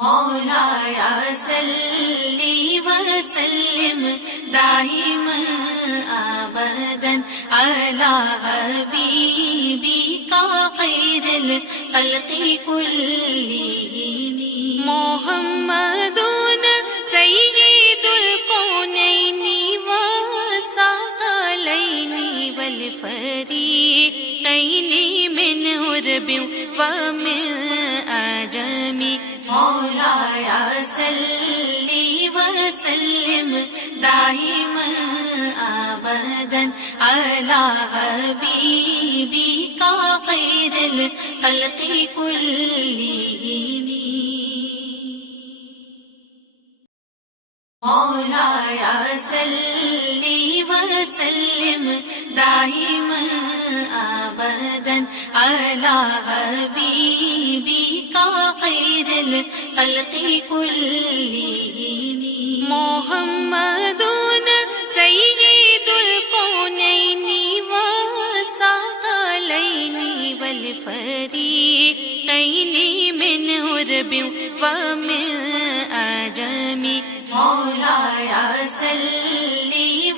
مولاي صل وسلم دائما ابدا على حبيبك خير الخلق كلهم محمد سيد الكونين والثقلين والفريقين من عرب ومن عجم مولاي صل وسلم دائما ابدا على حبيبك خير الخلق كلهم مولاي صل وسلم دائما ابدا على حبيبك خير الخلق كلهم محمد سيد الكونين والثقلين والفريقين من عرب ومن عجم مولاي صل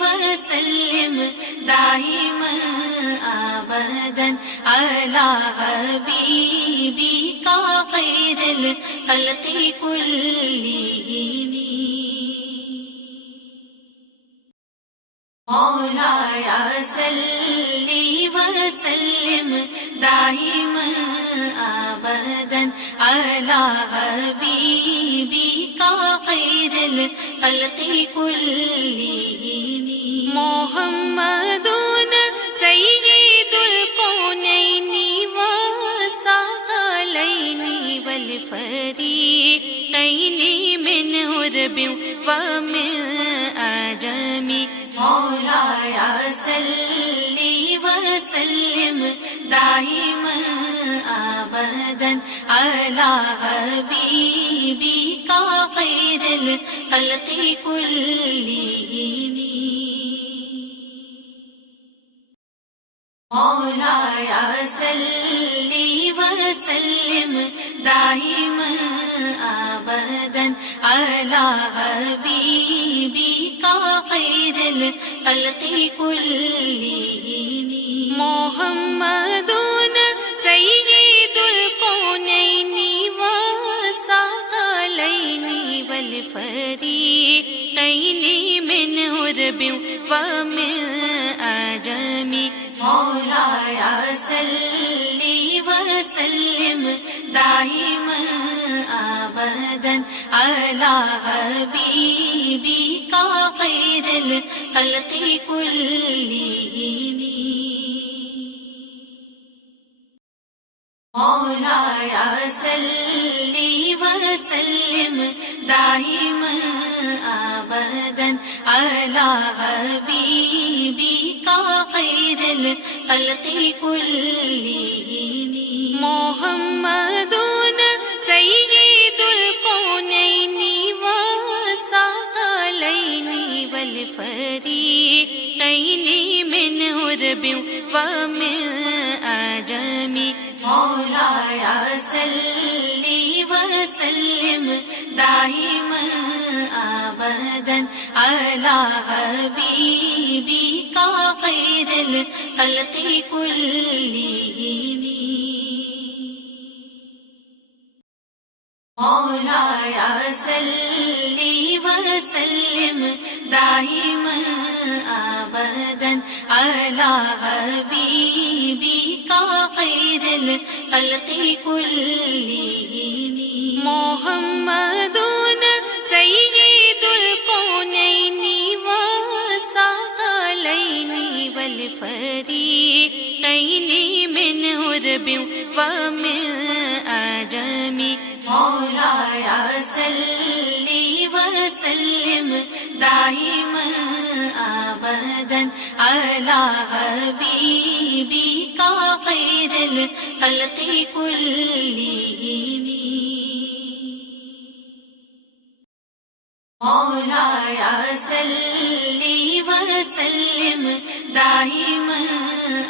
وسلم دائما ابدا على حبيبك خير الخلق كلهم مولاي صل وسلم دائما ابدا على حبيبك خير الخلق كلهم محمد سيد الكونين والثقلين والفريقين من عرب ومن عجم مولاي صل وسلم دائما ابدا على حبيبك خير الخلق كلهم مولاي صل وسلم دائما ابدا على حبيبك خير الخلق كلهم محمد سيد الكونين والثقلين والفريقين من عرب ومن عجم مولاي صل وسلم دائما ابدا على حبيبك خير الخلق كلهم مولاي صل وسلم دائما ابدا على حبيبك خير الخلق كلهم محمد سيد الكونين والثقلين والفريقين من عرب ومن عجم مولاي صل وسلم دائما ابدا على حبيبك خير الخلق كلهم مولاي صل وسلم دائما ابدا على حبيبك خير الخلق كلهم محمد سيد الكونين والثقلين والفريقين من عرب ومن عجم مولاي صل وسلم دائما ابدا على حبيبك خير الخلق كلهم مولاي صل وسلم دائما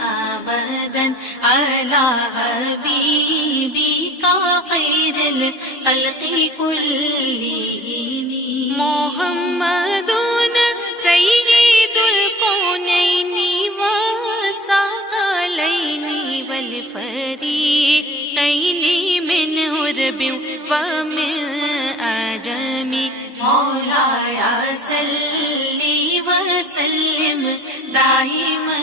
أبدا على حبيبك خير الخلق كلهم محمد سيد الكونين والثقلين والفريقين من عرب ومن أعجم مولاي صل وسلم دائما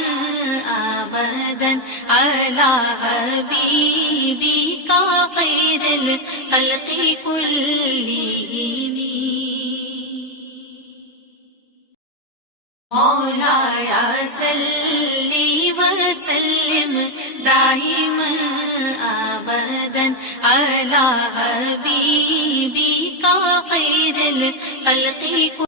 أبدا على حبيبك خير الخلق كلهم مولاي صل وسلم دائما أبدا على حبيبك خير الخلق